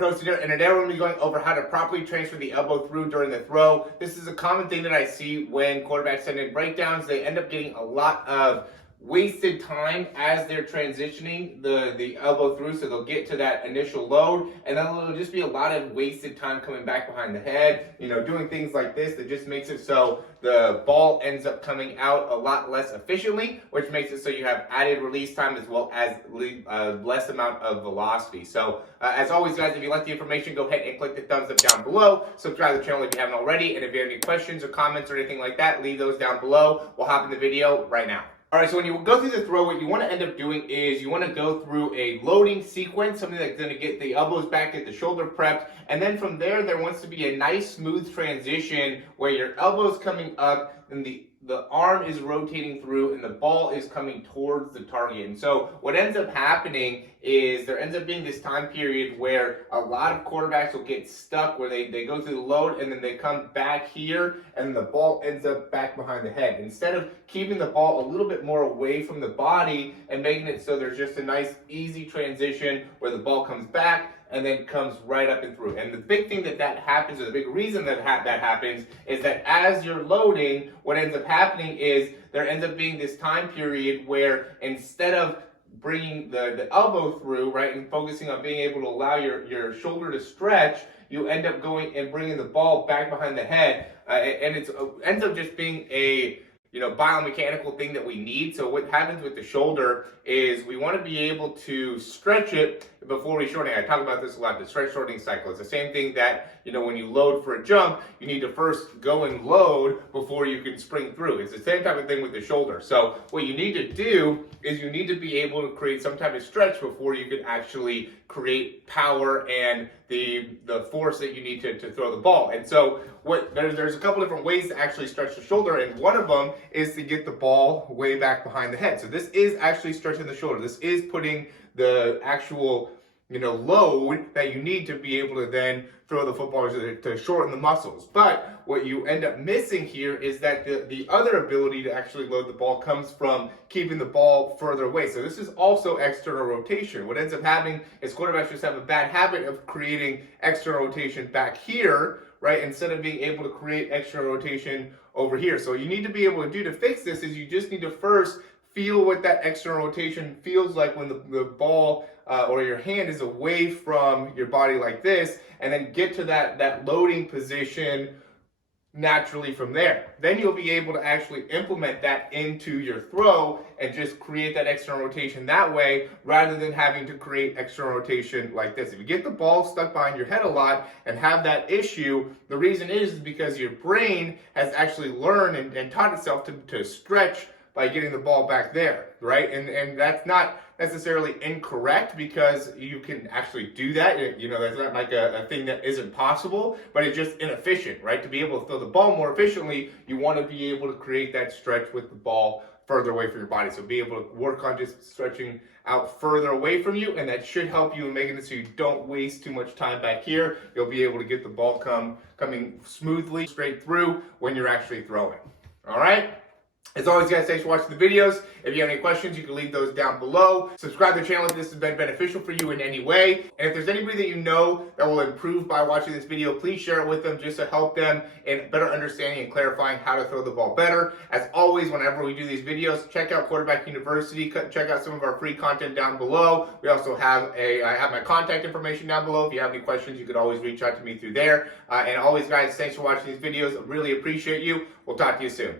Morey Croson here, and today we're going to be going over how to properly transfer the elbow through during the throw. This is a common thing that I see when quarterbacks send in breakdowns. They end up getting a lot of wasted time as they're transitioning the elbow through, so they'll get to that initial load, and then it'll just be a lot of wasted time coming back behind the head, doing things like this that just makes it so the ball ends up coming out a lot less efficiently, which makes it so you have added release time as well as less amount of velocity. So as always, guys, if you like the information, go ahead and click the thumbs up down below. Subscribe to the channel if you haven't already, and if you have any questions or comments or anything like that, leave those down below. We'll hop in the video right now. All right, so when you go through the throw, what you want to end up doing is you want to go through a loading sequence, something that's going to get the elbows back, get the shoulder prepped, and then from there wants to be a nice smooth transition where your elbow's coming up and the arm is rotating through and the ball is coming towards the target. And so what ends up happening is there ends up being this time period where a lot of quarterbacks will get stuck where they go through the load and then they come back here and the ball ends up back behind the head. Instead of keeping the ball a little bit more away from the body and making it so there's just a nice easy transition where the ball comes back and then comes right up and through. And the big thing that happens, or the big reason that happens, is that as you're loading, what ends up happening is there ends up being this time period where instead of bringing the elbow through, right, and focusing on being able to allow your shoulder to stretch, you end up going and bringing the ball back behind the head, and it ends up just being a biomechanical thing that we need. So what happens with the shoulder is we want to be able to stretch it before we shorten it. I talk about this a lot, the stretch shortening cycle. It's the same thing that, when you load for a jump, you need to first go and load before you can spring through. It's the same type of thing with the shoulder. So what you need to do is you need to be able to create some type of stretch before you can actually create power and the force that you need to throw the ball. And so there's a couple different ways to actually stretch the shoulder, and one of them is to get the ball way back behind the head. So this is actually stretching the shoulder. This is putting the actual load that you need to be able to then throw the football to shorten the muscles. But what you end up missing here is that the other ability to actually load the ball comes from keeping the ball further away. So this is also external rotation. What ends up happening is quarterbacks just have a bad habit of creating external rotation back here, right, instead of being able to create external rotation over here. So what you need to be able to do to fix this is you just need to first feel what that external rotation feels like when the ball or your hand is away from your body like this, and then get to that loading position naturally from there. Then you'll be able to actually implement that into your throw and just create that external rotation that way, rather than having to create external rotation like this. If you get the ball stuck behind your head a lot and have that issue, the reason is because your brain has actually learned and taught itself to stretch by getting the ball back there, right? And that's not necessarily incorrect, because you can actually do that. That's not like a thing that isn't possible, but it's just inefficient, right? To be able to throw the ball more efficiently, you want to be able to create that stretch with the ball further away from your body. So be able to work on just stretching out further away from you, and that should help you in making it so you don't waste too much time back here. You'll be able to get the ball coming smoothly straight through when you're actually throwing. All right? As always, guys, thanks for watching the videos. If you have any questions, you can leave those down below. Subscribe to the channel if this has been beneficial for you in any way. And if there's anybody that you know that will improve by watching this video, please share it with them just to help them in better understanding and clarifying how to throw the ball better. As always, whenever we do these videos, check out Quarterback University. Check out some of our free content down below. We also have I have my contact information down below. If you have any questions, you could always reach out to me through there. And always, guys, thanks for watching these videos. I really appreciate you. We'll talk to you soon.